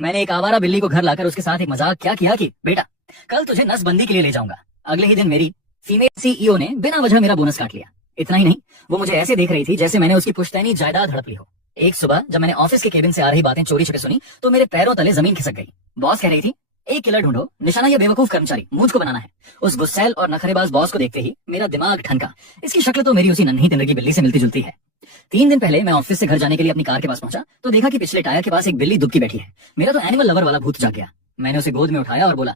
मैंने एक आवारा बिल्ली को घर लाकर उसके साथ एक मजाक क्या किया कि बेटा कल तुझे नसबंदी के लिए ले जाऊंगा। अगले ही दिन मेरी फीमेल सीईओ ने बिना वजह मेरा बोनस काट लिया। इतना ही नहीं, वो मुझे ऐसे देख रही थी जैसे मैंने उसकी पुश्तैनी जायदाद हड़प ली हो। एक सुबह जब मैंने ऑफिस के केबिन से आ रही बातें चोरी छिपे सुनी तो मेरे पैरों तले जमीन खिसक गई। बॉस कह रही थी, एक किलर ढूंढो, निशाना ये बेवकूफ कर्मचारी मुझको बनाना है। उस गुस्सैल और नखरेबाज बॉस को देखते ही मेरा दिमाग ठनका। इसकी शक्ल तो मेरी उसी नन्ही तिनकी बिल्ली से मिलती जुलती है। 3 दिन पहले मैं ऑफिस से घर जाने के लिए अपनी कार के पास पहुंचा तो देखा कि पिछले टायर के पास एक बिल्ली दुबकी बैठी है। मेरा तो एनिमल लवर वाला भूत जाग गया। मैंने उसे गोद में उठाया और बोला,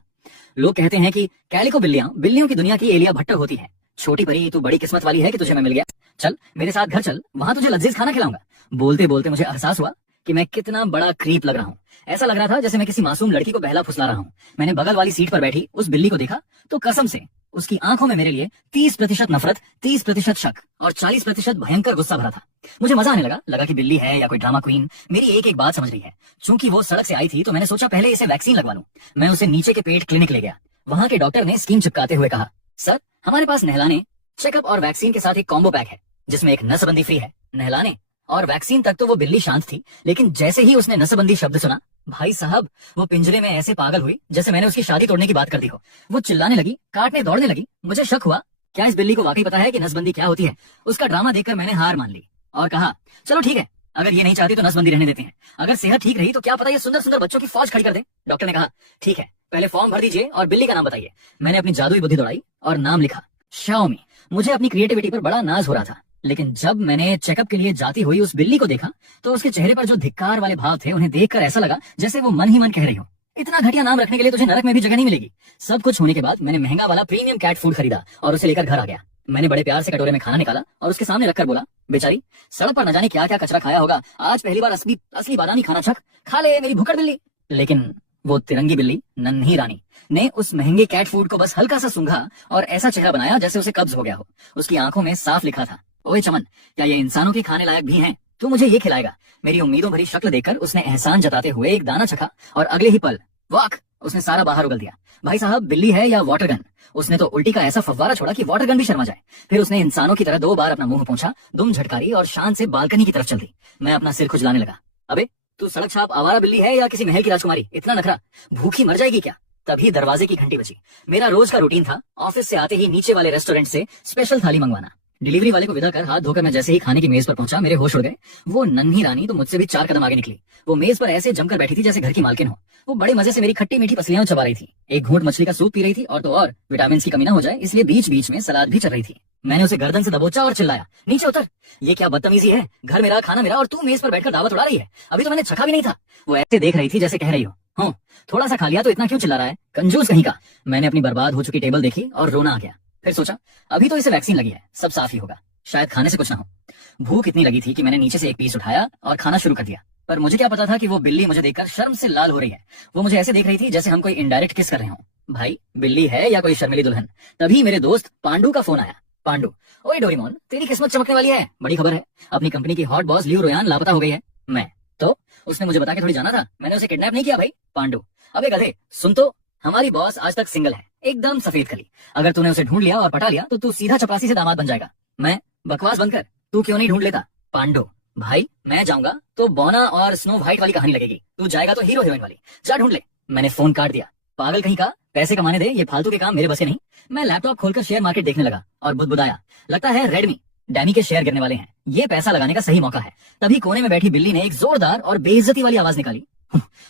लोग कहते हैं कि कैलिको बिल्लियां बिल्लियों की दुनिया की एलिया भट्टर होती है। छोटी परी, तू बड़ी किस्मत वाली है कि तुझे मैं मिल गया। चल मेरे साथ घर चल, वहां तुझे लजीज खाना खिलाऊंगा। बोलते बोलते मुझे एहसास हुआ कि मैं कितना बड़ा क्रीप लग रहा हूँ। ऐसा लग रहा था जैसे मैं किसी मासूम लड़की को बहला फुसला रहा हूँ। मैंने बगल वाली सीट पर बैठी उस बिल्ली को देखा तो कसम से उसकी आंखों में मेरे लिए 30% नफरत, 30% शक और 40% भयंकर गुस्सा भरा था। मुझे मजा आने लगा कि बिल्ली है या कोई ड्रामा क्वीन मेरी एक एक बात समझ रही है। चूंकि वो सड़क से आई थी तो मैंने सोचा पहले इसे वैक्सीन लगवा लूं। मैं उसे नीचे के पेट क्लिनिक ले गया। वहां के डॉक्टर ने स्कीम चिपकाते हुए कहा, सर हमारे पास नहलाने, चेकअप और वैक्सीन के साथ एक कॉम्बो पैक है जिसमें एक नसबंदी फ्री है। नहलाने और वैक्सीन तक तो वो बिल्ली शांत थी, लेकिन जैसे ही उसने नसबंदी शब्द सुना, भाई साहब वो पिंजरे में ऐसे पागल हुई जैसे मैंने उसकी शादी तोड़ने की बात कर दी हो। वो चिल्लाने लगी, काटने दौड़ने लगी। मुझे शक हुआ, क्या इस बिल्ली को वाकई पता है कि नसबंदी क्या होती है? उसका ड्रामा देखकर मैंने हार मान ली और कहा, चलो ठीक है, अगर ये नहीं चाहती तो नसबंदी रहने देते हैं। अगर सेहत ठीक रही तो क्या पता ये सुंदर सुंदर बच्चों की फौज खड़ी कर दे। डॉक्टर ने कहा, ठीक है, पहले फॉर्म भर दीजिए और बिल्ली का नाम बताइए। मैंने अपनी जादुई बुद्धि दौड़ाई और नाम लिखा, शाओमी। मुझे अपनी क्रिएटिविटी पर बड़ा नाज हो रहा था, लेकिन जब मैंने चेकअप के लिए जाती हुई उस बिल्ली को देखा तो उसके चेहरे पर जो धिक्कार वाले भाव थे उन्हें देखकर ऐसा लगा जैसे वो मन ही मन कह रही हो, इतना घटिया नाम रखने के लिए तुझे नरक में भी जगह नहीं मिलेगी। सब कुछ होने के बाद मैंने महंगा वाला प्रीमियम कैट फूड खरीदा और उसे लेकर घर आ गया। मैंने बड़े प्यार से कटोरे में खाना निकाला और उसके सामने रखकर बोला, बेचारी सड़क पर न जाने क्या क्या कचरा खाया होगा, आज पहली बार असली बादामी खाना चख, खा ले मेरी भुक्कड़ बिल्ली। लेकिन वो तिरंगी बिल्ली नन्ही रानी ने उस महंगे कैट फूड को बस हल्का सा सूंघा और ऐसा चेहरा बनाया जैसे उसे कब्ज हो गया हो। उसकी आंखों में साफ लिखा था, ओए चमन, क्या ये इंसानों के खाने लायक भी हैं? तू मुझे ये खिलाएगा? मेरी उम्मीदों भरी शक्ल देखकर उसने एहसान जताते हुए एक दाना चखा और अगले ही पल वाक उसने सारा बाहर उगल दिया। भाई साहब बिल्ली है या वाटर गन? उसने तो उल्टी का ऐसा फव्वारा छोड़ा कि वाटर गन भी शर्मा जाए। फिर उसने इंसानों की तरह 2 बार अपना मुंह पोंछा, दुम झटकारी और शान से बालकनी की तरफ चल दी। मैं अपना सिर खुजलाने लगा, अबे तू सड़क छाप आवारा बिल्ली है या किसी महल की राजकुमारी? इतना नखरा, भूखी मर जाएगी क्या? तभी दरवाजे की घंटी बजी। मेरा रोज का रूटीन था ऑफिस से आते ही नीचे वाले रेस्टोरेंट से स्पेशल थाली मंगवाना। डिलीवरी वाले को विदा कर हाथ धोकर मैं जैसे ही खाने की मेज पर पहुंचा, मेरे होश उड़ गए। वो नन्ही रानी तो मुझसे भी 4 कदम आगे निकली। वो मेज पर ऐसे जमकर बैठी थी जैसे घर की मालकिन हो। वो बड़े मजे से मेरी खट्टी मीठी पसलियां चबा रही थी, एक घूंट मछली का सूप पी रही थी और तो और विटामिन की कमी ना हो जाए इसलिए बीच बीच में सलाद भी चल रही थी। मैंने उसे गर्दन से दबोचा और चिल्लाया, नीचे उतर, ये क्या बदतमीजी है? घर मेरा, खाना मेरा और तू मेज पर बैठकर दावत उड़ा रही है। अभी तो मैंने चखा भी नहीं था। वो ऐसे देख रही थी जैसे कह रही हो, थोड़ा सा खा लिया तो इतना क्यों चिल्ला रहा है, कंजूस कहीं का। मैंने अपनी बर्बाद हो चुकी टेबल देखी और रोना आ गया। फिर सोचा, अभी तो इसे वैक्सीन लगी है, सब साफ ही होगा, शायद खाने से कुछ ना हो। भूख इतनी लगी थी कि मैंने नीचे से एक पीस उठाया और खाना शुरू कर दिया। पर मुझे क्या पता था कि वो बिल्ली मुझे देखकर शर्म से लाल हो रही है। वो मुझे ऐसे देख रही थी जैसे हम कोई इनडायरेक्ट किस कर रहे हो। भाई बिल्ली है या कोई शर्मिली दुल्हन? तभी मेरे दोस्त पांडू का फोन आया। पांडू, ओए डोरेमोन, तेरी किस्मत चमकने वाली है, बड़ी खबर है, अपनी कंपनी की हॉट बॉस लियो रोयान लापता हो गई है। मैं तो उसने मुझे बता के थोड़ी जाना था, मैंने उसे किडनैप नहीं किया भाई। पांडू, अबे गधे सुन तो, हमारी बॉस आज तक सिंगल है, एकदम सफेद खली। अगर तूने उसे ढूंढ लिया और पटा लिया तो तू सीधा चपरासी से दामाद बन जाएगा। मैं, बकवास बंद कर, तू क्यों नहीं ढूंढ लेता? पांडु, भाई मैं जाऊंगा तो बोना और स्नो व्हाइट वाली कहानी लगेगी, तू जाएगा तो हीरो हीरोइन वाली, जा ढूंढ ले। मैंने फोन काट दिया। पागल कहीं का, पैसे कमाने दे, ये फालतू के काम मेरे बस के नहीं। मैं लैपटॉप खोलकर शेयर मार्केट देखने लगा और बुदबुदाया, लगता है रेडमी डैमी के शेयर गिरने वाले हैं, ये पैसा लगाने का सही मौका है। तभी कोने में बैठी बिल्ली ने एक जोरदार और बेइज्जती वाली आवाज निकाली,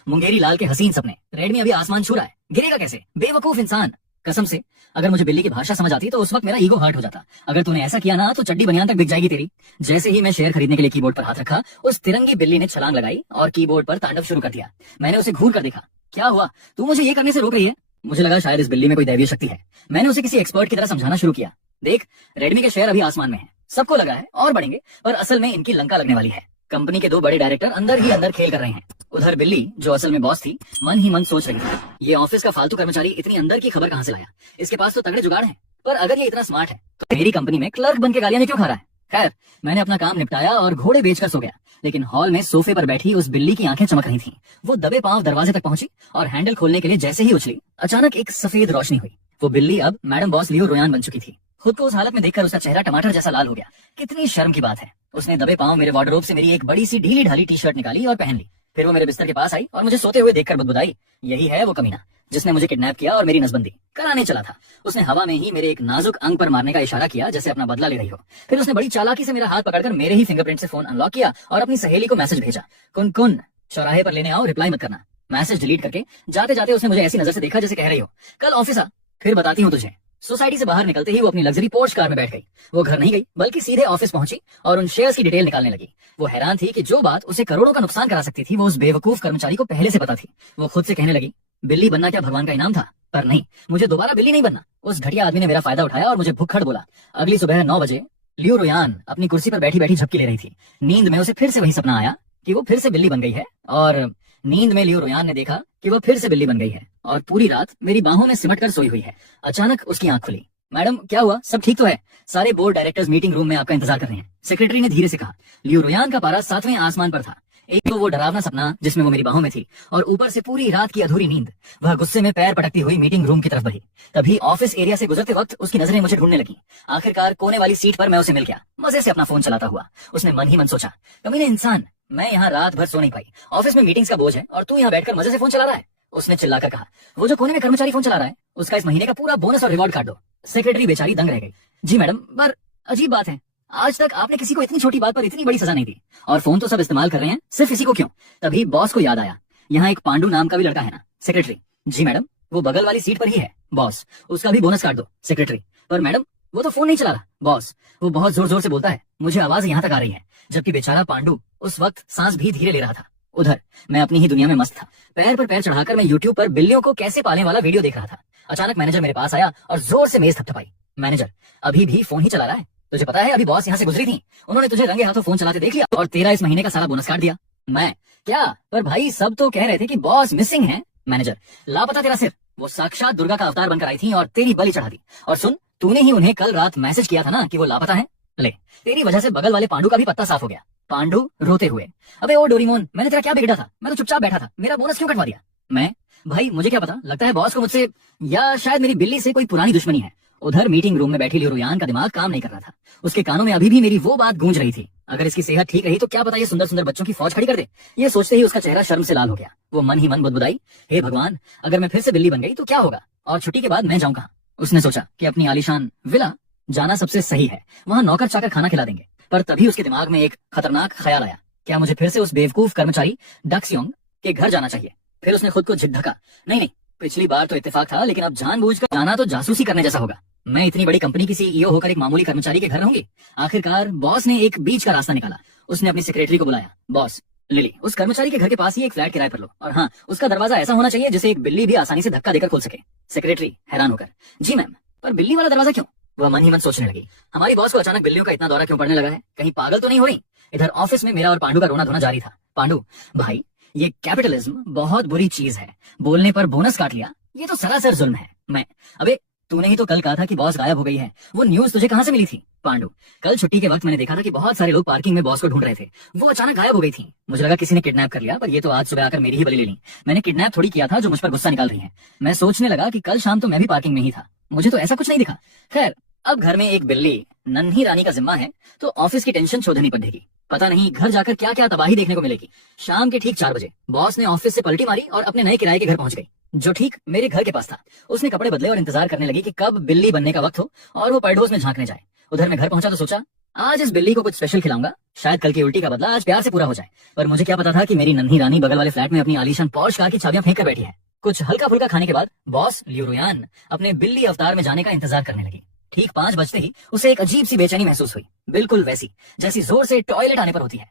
मुंगेरी लाल के हसीन सपने, रेडमी अभी आसमान छू रहा है, गिरेगा कैसे, बेवकूफ इंसान। कसम से अगर मुझे बिल्ली की भाषा समझ आती तो उस वक्त मेरा ईगो हर्ट हो जाता। अगर तूने ऐसा किया ना तो चड्डी बनियान तक बिक जाएगी तेरी। जैसे ही मैं शेयर खरीदने के लिए कीबोर्ड पर हाथ रखा, उस तिरंगी बिल्ली ने छलांग लगाई और कीबोर्ड पर तांडव शुरू कर दिया। मैंने उसे घूर कर देखा, क्या हुआ, तू मुझे ये करने से रोक रही है? मुझे लगा शायद इस बिल्ली में कोई दैवीय शक्ति है। मैंने उसे किसी एक्सपर्ट की तरह समझाना शुरू किया, देख रेडमी के शेयर अभी आसमान में है, सबको लगा है और बढ़ेंगे, पर असल में इनकी लंका लगने वाली है। कंपनी के 2 बड़े डायरेक्टर अंदर ही अंदर खेल कर रहे हैं। उधर बिल्ली जो असल में बॉस थी, मन ही मन सोच रही थी, ये ऑफिस का फालतू कर्मचारी इतनी अंदर की खबर कहां से लाया, इसके पास तो तगड़े जुगाड़ हैं। पर अगर ये इतना स्मार्ट है तो मेरी कंपनी में क्लर्क बन के गालियां क्यों खा रहा है? खैर मैंने अपना काम निपटाया और घोड़े बेचकर सो गया। लेकिन हॉल में सोफे पर बैठी उस बिल्ली की आंखें चमक रही थीं। वो दबे पांव दरवाजे तक पहुंची और हैंडल खोलने के लिए जैसे ही उछली, अचानक एक सफेद रोशनी हुई। वो बिल्ली अब मैडम बॉस लियो रोयान बन चुकी थी। खुद को उस हालत में देखकर उसका चेहरा टमाटर जैसा लाल हो गया। कितनी शर्म की बात है। उसने दबे पांव मेरे वार्डरोब से मेरी एक बड़ी सी ढीली ढाली टी शर्ट निकाली और पहन ली। फिर वो मेरे बिस्तर के पास आई और मुझे सोते हुए देखकर बुदबुदाई, यही है वो कमीना जिसने मुझे किडनैप किया और मेरी नसबंदी कराने चला था। उसने हवा में ही मेरे एक नाजुक अंग पर मारने का इशारा किया जैसे अपना बदला ले रही हो। फिर उसने बड़ी चालाकी से मेरा हाथ पकड़कर मेरे ही फिंगरप्रिंट से फोन अनलॉक किया और अपनी सहेली को मैसेज भेजा, कुन कुन चौराहे पर लेने आओ, रिप्लाई मत करना। मैसेज डिलीट करके जाते जाते उसने मुझे ऐसी नजर से देखा जैसे कह रही हो, कल ऑफिस आ, फिर बताती हूँ तुझे। सोसाइटी से बाहर निकलते ही वो अपनी लग्जरी पोर्श कार में बैठ गई। वो घर नहीं गई बल्कि सीधे ऑफिस पहुंची और उन शेयर्स की डिटेल निकालने लगी। वो हैरान थी कि जो बात उसे करोड़ों का नुकसान करा सकती थी वो उस बेवकूफ कर्मचारी को पहले से पता थी। वो खुद से कहने लगी, बिल्ली बनना क्या भगवान का इनाम था? पर नहीं, मुझे दोबारा बिल्ली नहीं बनना। उस घटिया आदमी ने मेरा फायदा उठाया और मुझे भुक्खड़ बोला। अगली सुबह 9 बजे लियो रोयान अपनी कुर्सी पर बैठी बैठी झपकी ले रही थी। नींद में उसे फिर से वही सपना आया कि वो फिर से बिल्ली बन गई है और नींद में लियो रोयान ने देखा कि वो फिर से बिल्ली बन गई है और पूरी रात मेरी बाहों में सिमट कर सोई हुई है। अचानक उसकी आंख खुली। मैडम क्या हुआ, सब ठीक तो है? सारे बोर्ड डायरेक्टर्स मीटिंग रूम में आपका इंतजार कर रहे हैं, सेक्रेटरी ने धीरे से कहा। लियो रोयान का पारा 7वें आसमान पर था। एक तो वो डरावना सपना जिसमें वो मेरी बाहों में थी और ऊपर से पूरी रात की अधूरी नींद। वह गुस्से में पैर पटकती हुई मीटिंग रूम की तरफ बढ़ी। तभी ऑफिस एरिया से गुजरते वक्त उसकी नजरें मुझे ढूंढने लगी। आखिरकार कोने वाली सीट पर मैं उसे मिल गया, मजे से अपना फोन चलाता हुआ। उसने मन ही मन सोचा, कमीने इंसान, मैं यहाँ रात भर सो नहीं पाई, ऑफिस में मीटिंग्स का बोझ है और तू यहाँ बैठकर मजे से फोन चला रहा है। उसने चिल्लाकर कहा, वो जो कोने में कर्मचारी फोन चला रहा है उसका इस महीने का पूरा बोनस और रिवॉर्ड काट दो। सेक्रेटरी बेचारी दंग रह गई। जी मैडम, पर अजीब बात है, आज तक आपने किसी को इतनी छोटी बात पर इतनी बड़ी सजा नहीं दी और फोन तो सब इस्तेमाल कर रहे हैं, सिर्फ इसी को क्यों? तभी बॉस को याद आया, यहाँ एक पांडु नाम का भी लड़का है ना? सेक्रेटरी, जी मैडम, वो बगल वाली सीट पर ही है। बॉस, उसका भी बोनस काट दो। सेक्रेटरी, पर मैडम वो तो फोन नहीं चला रहा। बॉस, वो बहुत जोर जोर से बोलता है, मुझे आवाज यहाँ तक आ रही है। जबकि बेचारा पांडु उस वक्त सांस भी धीरे ले रहा था। उधर मैं अपनी ही दुनिया में मस्त था। पैर पर पैर चढ़ाकर मैं यूट्यूब पर बिल्लियों को कैसे पालने वाला वीडियो देख रहा था। अचानक मैनेजर मेरे पास आया और जोर से मेज थपथपाई। मैनेजर, अभी भी फोन ही चला रहा है? तुझे पता है अभी बॉस यहाँ से गुजरी थी, उन्होंने तुझे रंगे हाथों फोन चलाते देख लिया और तेरा इस महीने का सारा बोनस काट दिया। मैं, क्या? पर भाई सब तो कह रहे थे कि बॉस मिसिंग है। मैनेजर, लापता तेरा सिर, वो साक्षात दुर्गा का अवतार बनकर आई थी और तेरी बलि चढ़ा दी। और सुन, तूने ही उन्हें कल रात मैसेज किया था ना कि वो लापता है। ले, तेरी वजह से बगल वाले पांडु का भी पत्ता साफ हो गया। पांडु रोते हुए, अबे ओ डोरीमोन, मैंने तेरा क्या बिगड़ा था? मैं तो चुपचाप बैठा था, मेरा बोनस क्यों कटवा दिया? मैं, भाई मुझे क्या पता, लगता है बॉस को मुझसे या शायद मेरी बिल्ली से कोई पुरानी दुश्मनी है। उधर मीटिंग रूम में बैठी लियो रोयान का दिमाग काम नहीं कर रहा था। उसके कानों में अभी भी मेरी वो बात गूंज रही थी, अगर इसकी सेहत ठीक रही तो क्या पता ये सुंदर सुंदर बच्चों की फौज खड़ी कर दे। ये सोचते ही उसका चेहरा शर्म से लाल हो गया। वो मन ही मन बुदबुदाई, हे भगवान, अगर मैं फिर से बिल्ली बन गई तो क्या होगा और छुट्टी के बाद मैं जाऊं कहां? उसने सोचा कि अपनी आलीशान विला जाना सबसे सही है, वहां नौकर चाकर खाना खिला देंगे। पर तभी उसके दिमाग में एक खतरनाक ख्याल आया, क्या मुझे फिर से उस बेवकूफ कर्मचारी डक्सियोंग के घर जाना चाहिए? फिर उसने खुद को झिकझका, नहीं, पिछली बार तो इत्तेफाक था, लेकिन अब जानबूझकर जाना तो जासूसी करने जैसा होगा। मैं इतनी बड़ी कंपनी की सीईओ होकर एक मामूली कर्मचारी के घर रहूंगी? आखिरकार बॉस ने एक बीच का रास्ता निकाला। उसने अपनी सेक्रेटरी को बुलाया, बॉस, लिली, उस कर्मचारी के घर के पास ही एक फ्लैट किराए पर लो, और हाँ, उसका दरवाजा ऐसा होना चाहिए जिसे एक बिल्ली भी आसानी से धक्का देकर खोल सके। सेक्रेटरी हैरान होकर, जी मैम, पर बिल्ली वाला दरवाजा क्यों? वह मन ही मन सोचने लगी, हमारी बॉस को अचानक बिल्लियों का इतना दौरा क्यों पड़ने लगा है? कहीं पागल तो नहीं हो रही? इधर ऑफिस में मेरा और पांडु का रोना धोना जारी था। पांडु, भाई ये कैपिटलिज्म बहुत बुरी चीज है, बोलने पर बोनस काट लिया, ये तो सरासर जुल्म है। मैं, अबे तूने ही तो कल कहा था कि बॉस गायब हो गई है, वो न्यूज तुझे कहां से मिली थी? पांडु, कल छुट्टी के वक्त मैंने देखा था कि बहुत सारे लोग पार्किंग में बॉस को ढूंढ रहे थे, वो अचानक गायब हो गई थी। मुझे लगा किसी ने किडनैप कर लिया, पर ये तो आज सुबह आकर मेरी ही बलि ले ली। मैंने किडनैप थोड़ी किया था जो मुझ पर गुस्सा निकाल रही है। मैं सोचने लगा कि कल शाम तो मैं भी पार्किंग में ही था, मुझे तो ऐसा कुछ नहीं दिखा। खैर, अब घर में एक बिल्ली नन्ही रानी का जिम्मा है तो ऑफिस की टेंशन शोधनी पड़ेगी। पता नहीं घर जाकर क्या क्या तबाही देखने को मिलेगी। शाम के ठीक 4 बजे बॉस ने ऑफिस से पलटी मारी और अपने नए किराए के घर पहुंच गई, जो ठीक मेरे घर के पास था। उसने कपड़े बदले और इंतजार करने लगी कि कब बिल्ली बनने का वक्त हो और वो पैडोस में झांकने जाए। उधर मैं घर पहुंचा तो सोचा, आज इस बिल्ली को कुछ स्पेशल खिलाऊंगा, शायद कल की उल्टी का बदला आज प्यार से पूरा हो जाए। पर मुझे क्या पता था कि मेरी नन्ही रानी बगल वाले फ्लैट में अपनी आलीशान पॉश कार की चाबियां फेंक कर बैठी है। कुछ हल्का फुल्का खाने के बाद बॉस लियो रोयान अपने बिल्ली अवतार में जाने का इंतजार करने लगी। ठीक 5 बजते ही उसे एक अजीब सी बेचैनी महसूस हुई, बिल्कुल वैसी जैसी जोर से टॉयलेट आने पर होती है।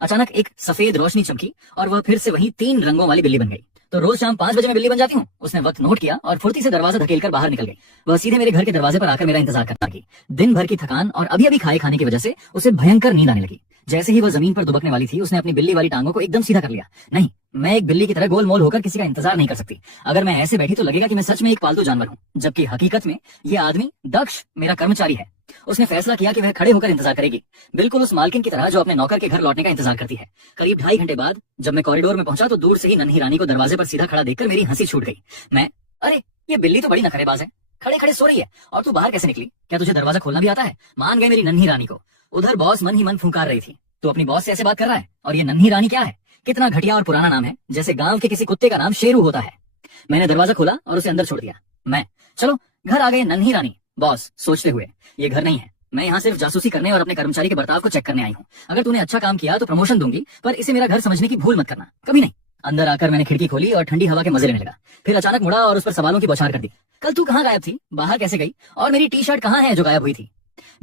अचानक एक सफेद रोशनी चमकी और वह फिर से वही 3 रंगों वाली बिल्ली बन गई। तो रोज शाम 5 बजे मैं बिल्ली बन जाती हूँ। उसने वक्त नोट किया और फुर्ती से दरवाजा धकेलकर बाहर निकल गई। वह सीधे मेरे घर के दरवाजे पर आकर मेरा इंतजार करने लगी। दिन भर की थकान और अभी अभी खाए खाने की वजह से उसे भयंकर नींद आने लगी। जैसे ही वह जमीन पर दुबकने वाली थी, उसने अपनी बिल्ली वाली टांगों को एकदम सीधा कर लिया। नहीं, मैं एक बिल्ली की तरह गोल मोल होकर किसी का इंतजार नहीं कर सकती। अगर मैं ऐसे बैठी तो लगेगा कि मैं सच में एक पालतू जानवर हूँ, जबकि हकीकत में ये आदमी दक्ष मेरा कर्मचारी है। उसने फैसला किया कि वह खड़े होकर इंतजार करेगी, बिल्कुल उस मालकिन की तरह जो अपने नौकर के घर लौटने का इंतजार करती है। करीब 2.5 घंटे बाद जब मैं कॉरिडोर में पहुंचा तो दूर से ही नन्ही रानी को दरवाजे पर सीधा खड़ा देखकर मेरी हंसी छूट गई। मैं, अरे ये बिल्ली तो बड़ी नखरेबाज है, खड़े खड़े सो रही है और तू बाहर कैसे निकली? क्या तुझे दरवाजा खोलना भी आता है? मान गए मेरी नन्ही रानी को। उधर बॉस मन ही मन फुंकार रही थी, तू अपनी बॉस से ऐसे बात कर रहा है और ये नन्ही रानी क्या है? कितना घटिया और पुराना नाम है, जैसे गांव के किसी कुत्ते का नाम शेरू होता है। मैंने दरवाजा खोला और उसे अंदर छोड़ दिया। मैं, चलो घर आ गए नन्ही रानी। बॉस सोचते हुए, ये घर नहीं है, मैं यहाँ सिर्फ जासूसी करने और अपने कर्मचारी के बर्ताव को चेक करने आई हूँ। अगर तूने अच्छा काम किया तो प्रमोशन दूंगी, पर इसे मेरा घर समझने की भूल मत करना, कभी नहीं। अंदर आकर मैंने खिड़की खोली और ठंडी हवा के मजे लेने लगा। फिर अचानक मुड़ा और उस पर सवालों की बौछार कर दी। कल तू कहाँ गायब थी, बाहर कैसे गई, और मेरी टी शर्ट कहाँ है जो गायब हुई थी?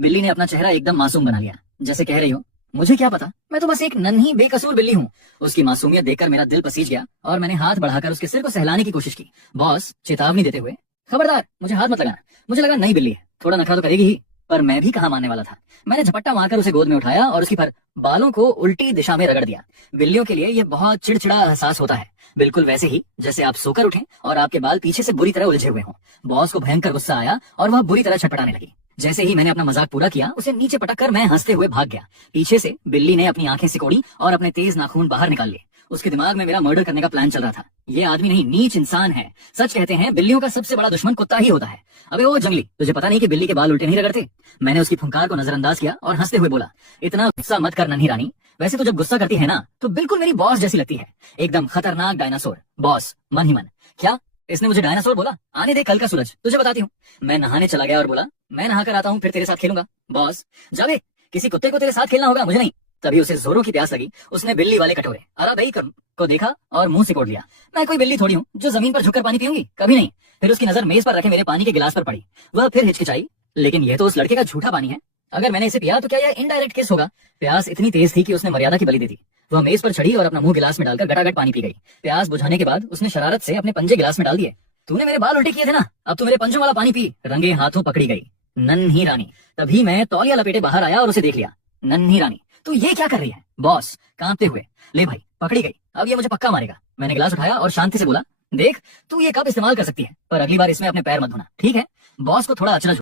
बिल्ली ने अपना चेहरा एकदम मासूम बना लिया, जैसे कह रही हो मुझे क्या पता, मैं तो बस एक नन्ही बेकसूर बिल्ली हूँ। उसकी मासूमियत देखकर मेरा दिल पसीज गया और मैंने हाथ बढ़ाकर उसके सिर को सहलाने की कोशिश की। बॉस चेतावनी देते हुए, खबरदार मुझे हाथ मत लगाना। मुझे लगा नई बिल्ली है, थोड़ा नखरा तो करेगी ही, पर मैं भी कहाँ मानने वाला था। मैंने झपट्टा मारकर उसे गोद में उठाया और उसकी पर बालों को उल्टी दिशा में रगड़ दिया। बिल्लियों के लिए यह बहुत चिड़चिड़ा एहसास होता है, बिल्कुल वैसे ही जैसे आप सोकर उठें और आपके बाल पीछे से बुरी तरह उलझे हुए हों। बॉस को भयंकर गुस्सा आया और वह बुरी तरह छटपटाने लगी। जैसे ही मैंने अपना मजाक पूरा किया, उसे नीचे पटक कर मैं हंसते हुए भाग गया। पीछे से बिल्ली ने अपनी आंखें सिकोड़ी और अपने तेज नाखून बाहर निकाल लिए। उसके दिमाग में मेरा मर्डर करने का प्लान चल रहा था। ये आदमी नहीं, नीच इंसान है। सच कहते हैं बिल्लियों का सबसे बड़ा दुश्मन कुत्ता ही होता है। अबे ओ जंगली, तुझे पता नहीं कि बिल्ली के बाल उल्टे नहीं रगड़ते? मैंने उसकी फुंकार को नजरअंदाज किया और हंसते हुए बोला, इतना गुस्सा मत कर नन्ही रानी। वैसे तो जब गुस्सा करती है ना, तो बिल्कुल मेरी बॉस जैसी लगती है, एकदम खतरनाक डायनासोर। बॉस मन ही मन, क्या इसने मुझे डायनासोर बोला? आने दे कल का सूरज, तुझे बताती हूँ। मैं नहाने चला गया और बोला, मैं नहाकर आता हूँ, फिर तेरे साथ खेलूंगा। बॉस जावे, किसी कुत्ते को तेरे साथ खेलना होगा, मुझे नहीं। तभी उसे जोरों की प्यास लगी। उसने बिल्ली वाले कटोरे अरा भाई को देखा और मुंह सिकोड़ लिया। मैं कोई बिल्ली थोड़ी हूँ जो जमीन पर झुककर पानी पीऊंगी, कभी नहीं। फिर उसकी नजर मेज पर रखे मेरे पानी के गिलास पर पड़ी। वह फिर हिचकिचाई, लेकिन यह तो उस लड़के का झूठा पानी है। अगर मैंने इसे पिया तो क्या यह इनडायरेक्ट किस होगा? प्यास इतनी तेज थी कि उसने मर्यादा की बलि दे दी। वह मेज पर चढ़ी और अपना मुंह गिलास में डालकर गटागट पानी पी गई। प्यास बुझाने के बाद उसने शरारत से अपने पंजे गिलास में डाल दिए। तूने मेरे बाल उल्टे किए थे ना, अब तू मेरे पंजों वाला पानी पी। रंगे हाथों पकड़ी गई नन्ही रानी। तभी मैं तौलिया लपेटे बाहर आया और उसे देख लिया। नन्ही रानी, तू ये क्या कर रही है? बॉस कांपते हुए, ले भाई पकड़ी गई, अब ये मुझे पक्का मारेगा। मैंने गिलास उठाया और शांति से बोला, देख तू ये कप इस्तेमाल कर सकती है, पर अगली बार इसमें अपने पैर मत धोना, ठीक है? बॉस को थोड़ा अचरज